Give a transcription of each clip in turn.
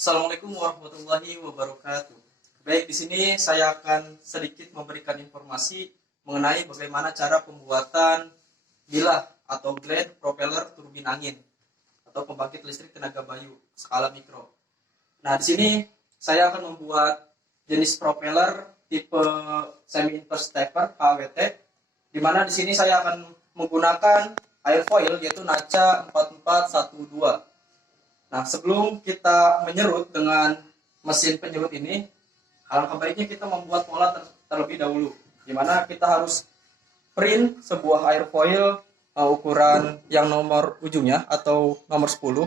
Assalamualaikum warahmatullahi wabarakatuh. Baik, di sini saya akan sedikit memberikan informasi mengenai bagaimana cara pembuatan bilah atau blade propeller turbin angin atau pembangkit listrik tenaga bayu skala mikro. Nah, di sini saya akan membuat jenis propeller tipe semi inverse taper (HWT), di mana di sini saya akan menggunakan airfoil yaitu Nacha 4412. Nah, sebelum kita menyerut dengan mesin penyerut ini, alangkah baiknya kita membuat pola terlebih dahulu, di mana kita harus print sebuah airfoil ukuran yang nomor ujungnya atau nomor 10.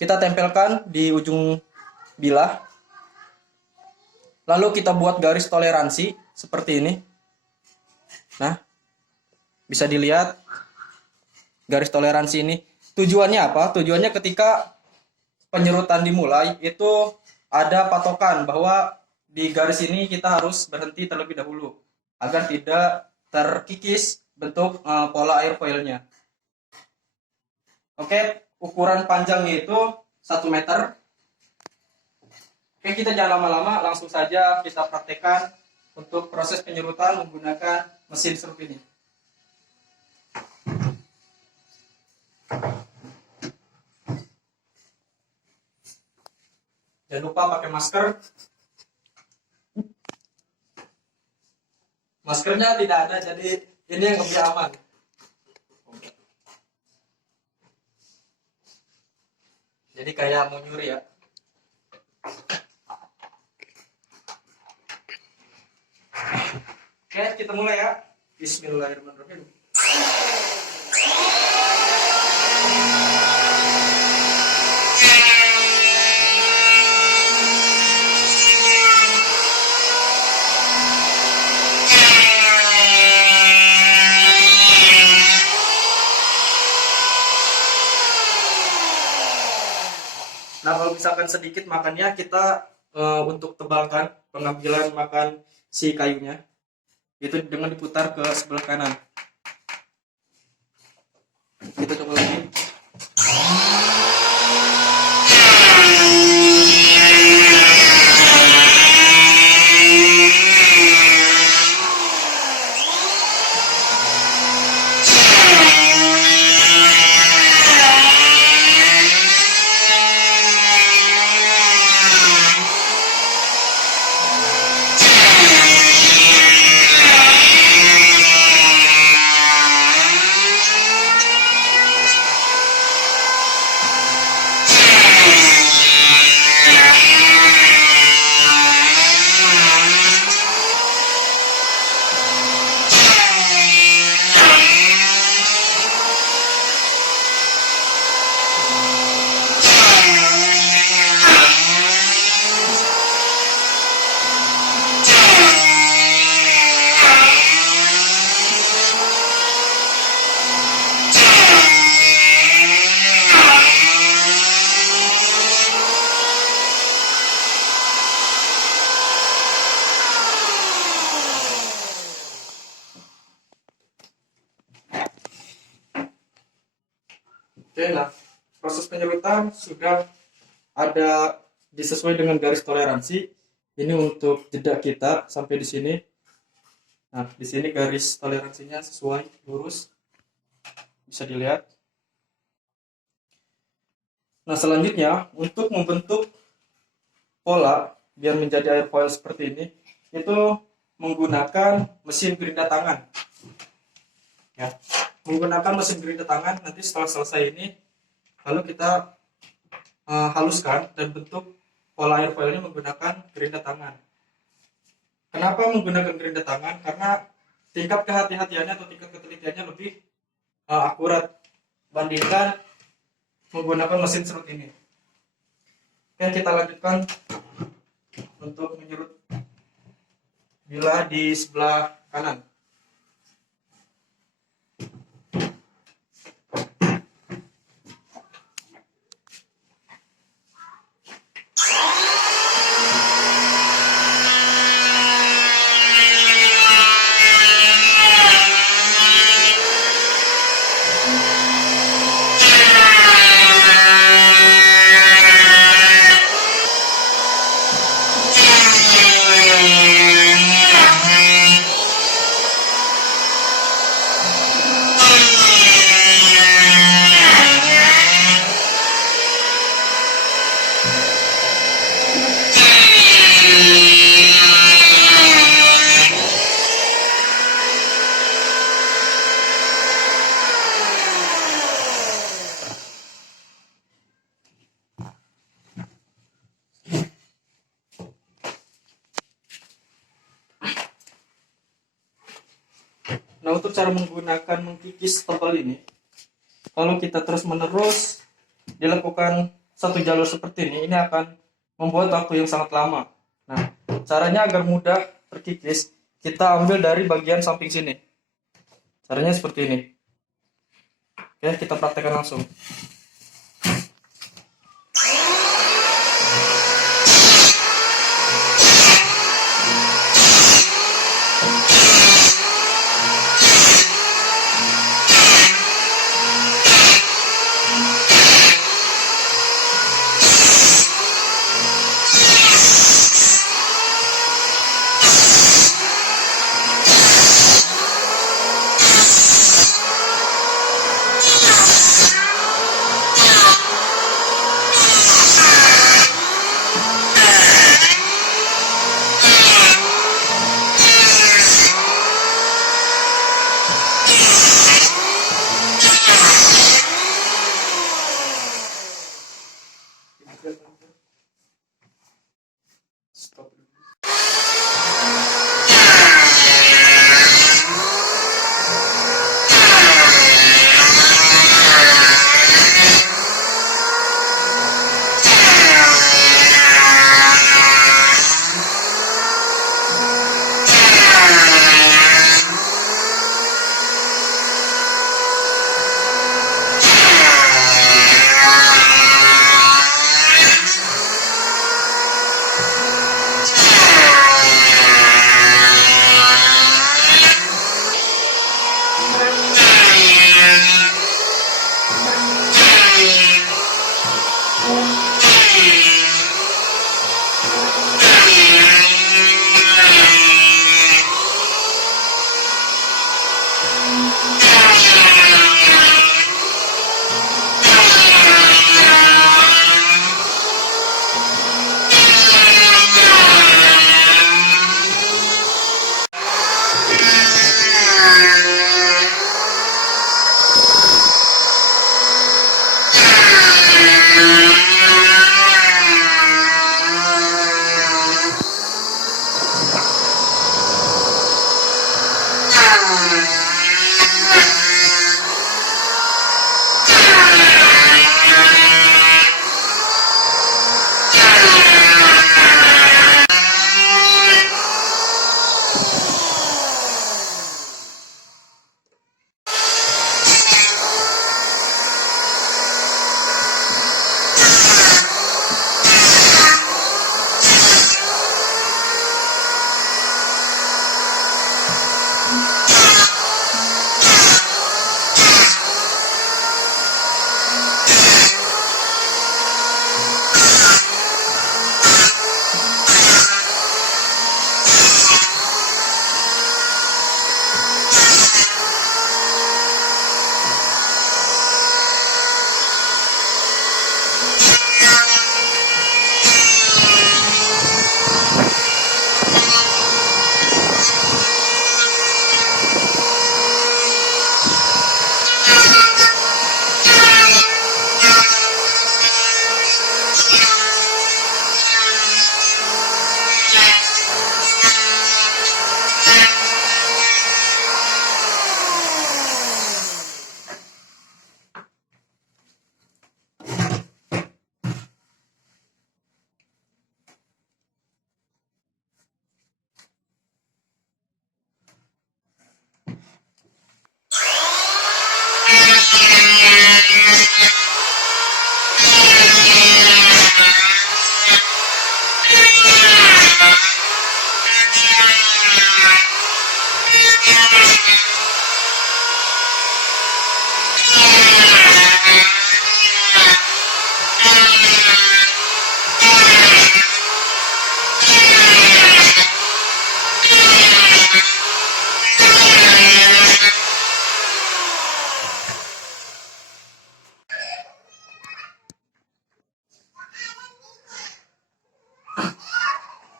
Kita tempelkan di ujung bilah. Lalu kita buat garis toleransi seperti ini. Nah, bisa dilihat garis toleransi ini. Tujuannya apa? Tujuannya ketika penyerutan dimulai itu ada patokan bahwa di garis ini kita harus berhenti terlebih dahulu agar tidak terkikis bentuk pola airfoilnya. Oke, ukuran panjangnya itu 1 meter. Oke, kita jangan lama-lama, langsung saja kita praktekkan untuk proses penyerutan menggunakan mesin serut ini. Jangan lupa pakai masker. Maskernya tidak ada, jadi ini yang lebih aman. Jadi kayak mau nyuri ya. Oke, kita mulai ya. Bismillahirrahmanirrahim. Nah, kalau misalkan sedikit makannya, kita untuk tebalkan pengambilan makan si kayunya itu dengan diputar ke sebelah kanan. Kita coba lagi. Oke, nah proses penyerutan sudah ada disesuai dengan garis toleransi. Ini untuk jeda kita sampai di sini. Nah, di sini garis toleransinya sesuai lurus, bisa dilihat. Nah, selanjutnya untuk membentuk pola biar menjadi airfoil seperti ini, itu menggunakan mesin gerinda tangan. Ya, menggunakan mesin gerinda tangan. Nanti setelah selesai ini, lalu kita haluskan dan bentuk pola airfoilnya menggunakan gerinda tangan. Kenapa menggunakan gerinda tangan? Karena tingkat kehati-hatiannya atau tingkat ketelitiannya lebih akurat bandingkan menggunakan mesin serut ini. Oke, kita lanjutkan untuk menyerut bilah di sebelah kanan. Nah, untuk cara menggunakan mengkikis tebal ini, kalau kita terus-menerus dilakukan satu jalur seperti ini akan membuat waktu yang sangat lama. Nah, caranya agar mudah terkikis, kita ambil dari bagian samping sini. Caranya seperti ini. Oke, kita praktekkan langsung. Stop.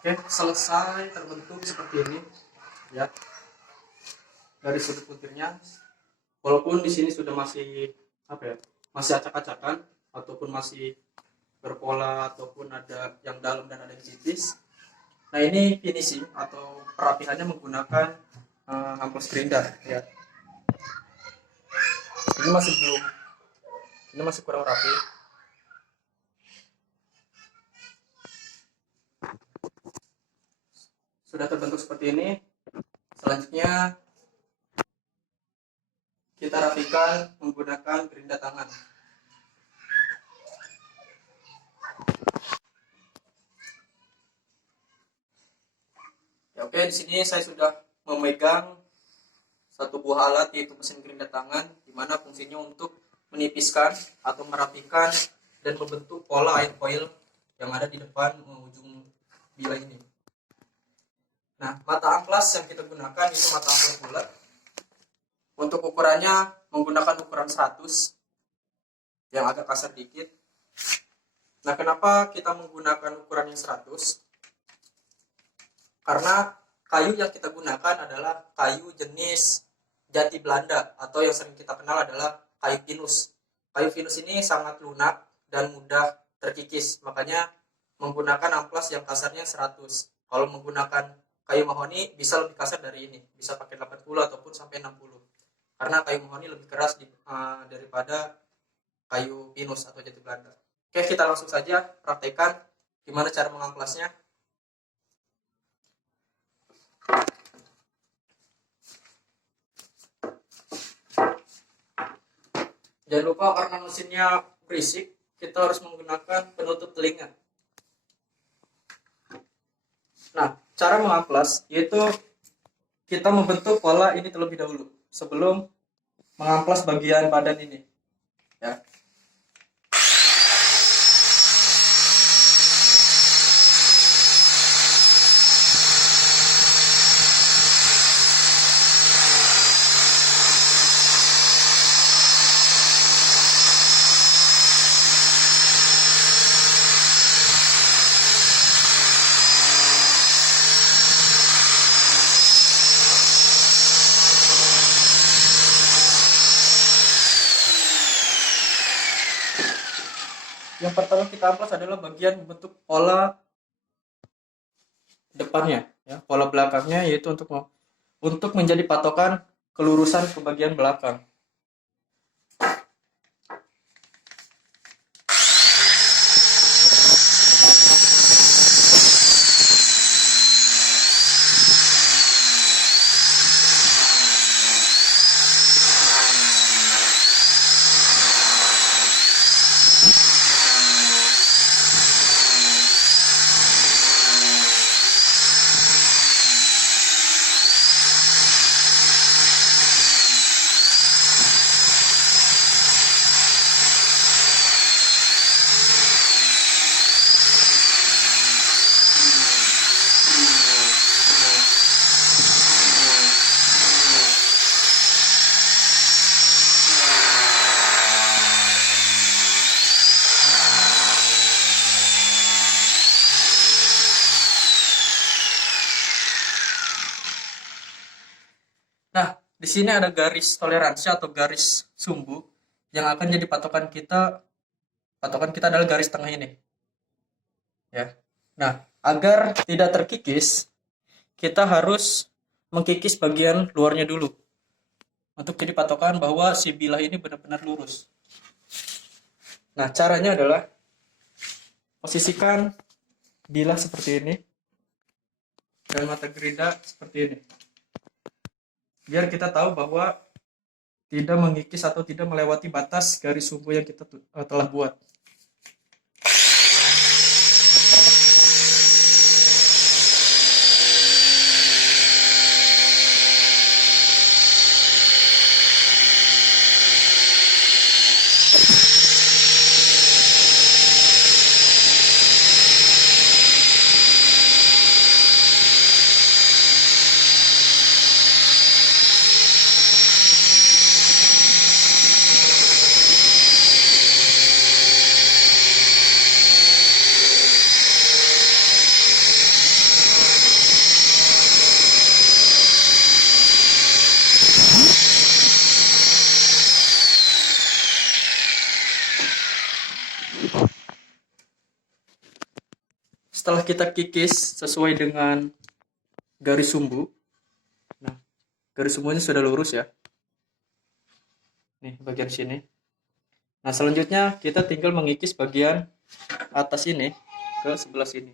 Oke, selesai terbentuk seperti ini ya. Dari sudut butirnya, walaupun di sini sudah masih apa ya, masih acak-acakan ataupun masih berpola ataupun ada yang dalam dan ada yang tipis. Nah, ini finishing atau perapihannya menggunakan amplas grinder ya. Ini masih belum, ini masih kurang rapi. Sudah terbentuk seperti ini. Selanjutnya kita rapikan menggunakan gerinda tangan. Ya, oke, di sini saya sudah memegang satu buah alat, yaitu mesin gerinda tangan, di mana fungsinya untuk menipiskan atau merapikan dan membentuk pola air foil yang ada di depan ujung bilah ini. Nah, mata amplas yang kita gunakan itu mata amplas bulat. Untuk ukurannya menggunakan ukuran 100 yang agak kasar dikit. Nah, kenapa kita menggunakan ukuran yang 100? Karena kayu yang kita gunakan adalah kayu jenis jati Belanda, atau yang sering kita kenal adalah kayu pinus. Kayu pinus ini sangat lunak dan mudah terkikis, makanya menggunakan amplas yang kasarnya 100. Kalau menggunakan kayu mahoni bisa lebih kasar dari ini, bisa pakai 80 ataupun sampai 60. Karena kayu mahoni lebih keras daripada kayu pinus atau jati Belanda. Oke, kita langsung saja praktekkan gimana cara mengamplasnya. Jangan lupa, karena mesinnya berisik, kita harus menggunakan penutup telinga. Nah, cara mengamplas yaitu kita membentuk pola ini terlebih dahulu sebelum mengamplas bagian badan ini. Ya. Yang pertama kita amplas adalah bagian membentuk pola depannya, ya. Pola belakangnya yaitu untuk menjadi patokan kelurusan ke bagian belakang. Nah, di sini ada garis toleransi atau garis sumbu yang akan jadi patokan kita. Patokan kita adalah garis tengah ini. Ya. Nah, agar tidak terkikis, kita harus mengkikis bagian luarnya dulu. Untuk jadi patokan bahwa si bilah ini benar-benar lurus. Nah, caranya adalah posisikan bilah seperti ini dan mata gerinda seperti ini. Biar kita tahu bahwa tidak mengikis atau tidak melewati batas garis sumbu yang kita telah buat. Setelah kita kikis sesuai dengan garis sumbu, nah garis sumbunya sudah lurus ya. nih bagian sini. Nah, selanjutnya kita tinggal mengikis bagian atas ini ke sebelah sini.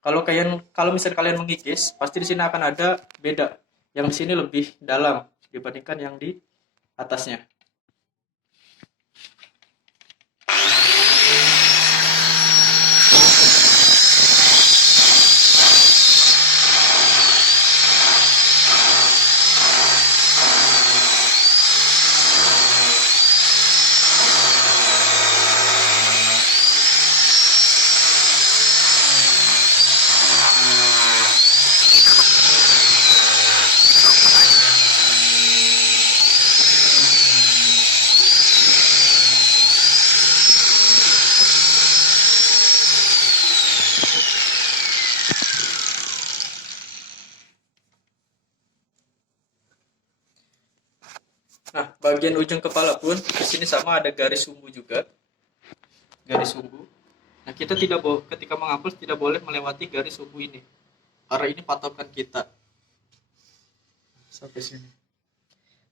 Kalau misalnya kalian mengikis, pasti di sini akan ada beda. Yang di sini lebih dalam dibandingkan yang di atasnya. Nah, bagian ujung kepala pun di sini sama ada garis sumbu juga. Garis sumbu. Nah, kita ketika menghapus tidak boleh melewati garis sumbu ini. Karena ini patokan kita. Sampai sini.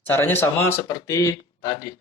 Caranya sama seperti tadi.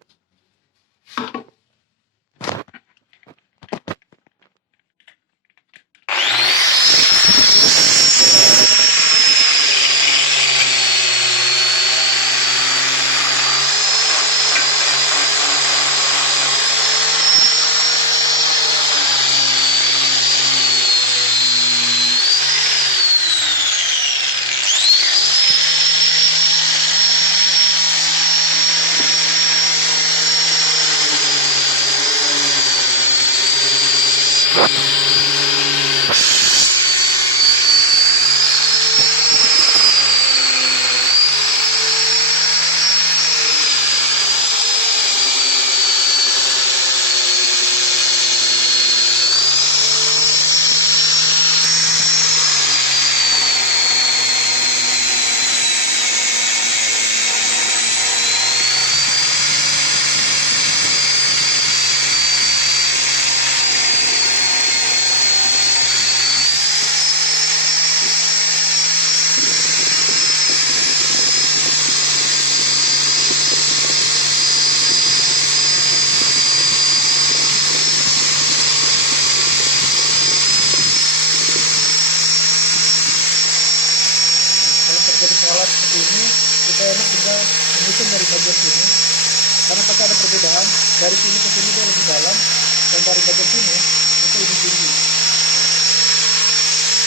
Kalau terjadi kesalahan seperti ini, kita enak tinggal menyusun dari bagian sini. Karena pasti ada perbedaan. Dari sini ke sini dia lebih dalam, dan dari bagian sini itu lebih tinggi.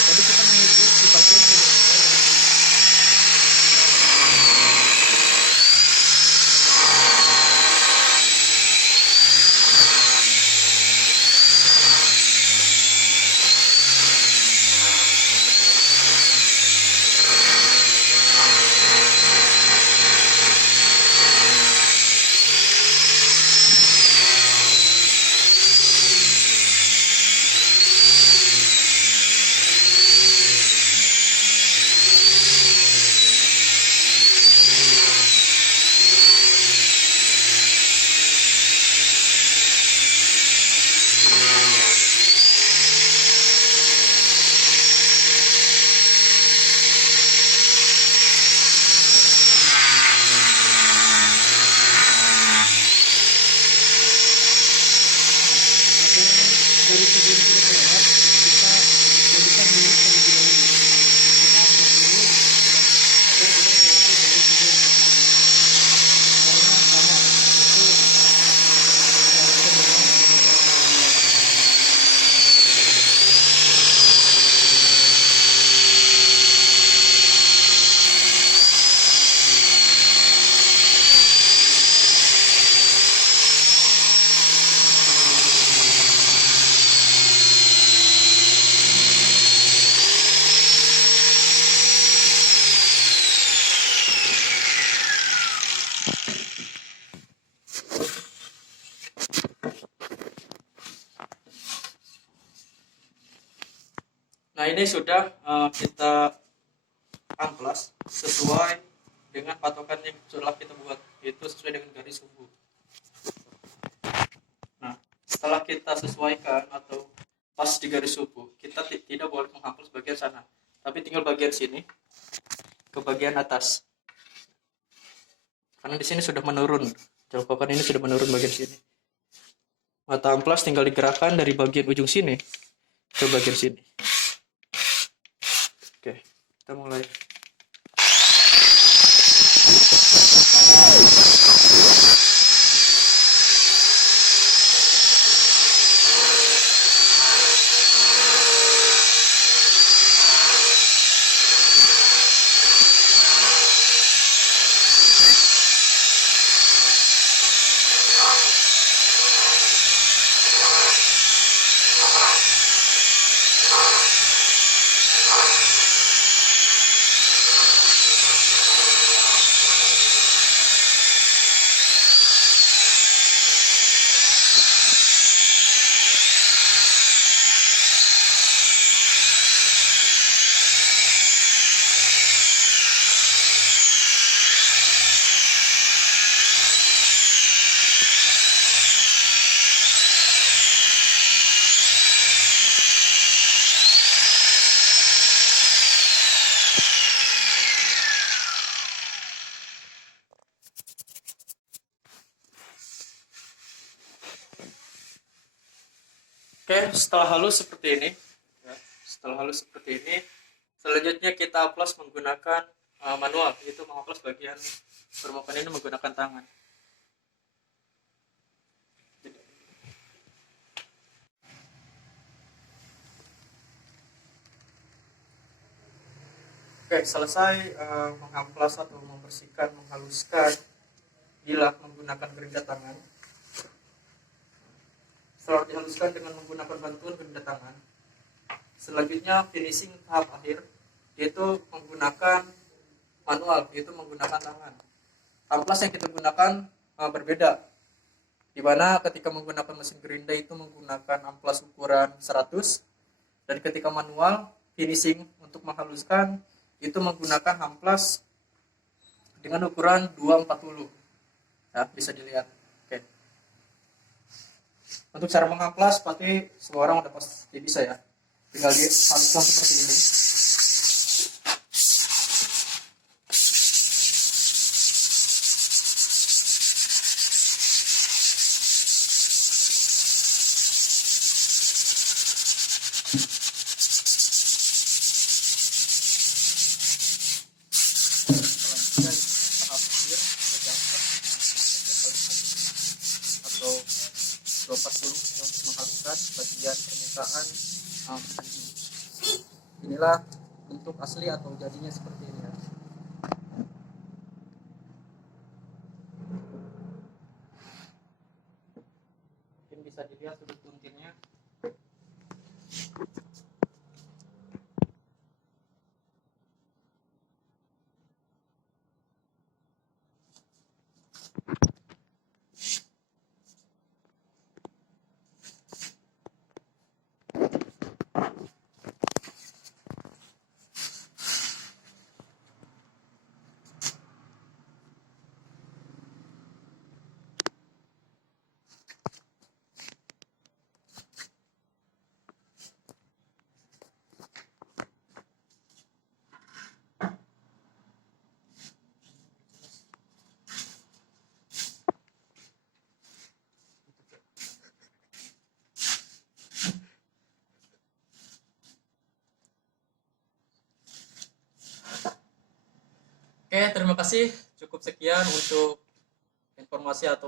Jadi kita mengikis di bagian sini. Dari sebelum kita kelewat, kita jadikan milik terlebih dahulu. Kita angkat dulu dan agar kita melewati dari sebelum tersebut. Karena sama, itu seharusnya memang Nah, ini sudah kita amplas sesuai dengan patokan yang sudah kita buat, yaitu sesuai dengan garis sumbu. Nah, setelah kita sesuaikan atau pas di garis sumbu, kita tidak boleh menghapus bagian sana, tapi tinggal bagian sini ke bagian atas. Karena di sini sudah menurun Contohkan ini sudah menurun bagian sini. Mata amplas tinggal digerakkan dari bagian ujung sini ke bagian sini. Oke, kita mulai. Oke, setelah halus seperti ini, ya, selanjutnya kita amplas menggunakan manual, yaitu mengamplas bagian permukaan ini menggunakan tangan. Oke, selesai mengamplas atau membersihkan, menghaluskan bilah menggunakan gerinda tangan. Setelah dihaluskan dengan menggunakan bantuan gerinda tangan, selanjutnya finishing tahap akhir, yaitu menggunakan manual, yaitu menggunakan tangan. Amplas yang kita gunakan berbeda, di mana ketika menggunakan mesin gerinda itu menggunakan amplas ukuran 100, dan ketika manual finishing untuk menghaluskan itu menggunakan amplas dengan ukuran 240. Ya, bisa dilihat. Oke. Untuk cara mengamplas pasti semua orang udah pasti bisa ya. Tinggal dihaluskan seperti ini. Atau 240 untuk menghaluskan bagian permukaan ini. Inilah bentuk asli atau jadinya seperti ini ya. Mungkin bisa dilihat sudut puntirnya. Oke, terima kasih. Cukup sekian untuk informasi atau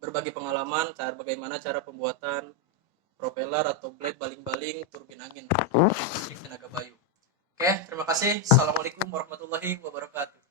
berbagi pengalaman bagaimana cara pembuatan propeller atau blade baling-baling turbin angin listrik tenaga bayu. Oke, terima kasih. Assalamualaikum warahmatullahi wabarakatuh.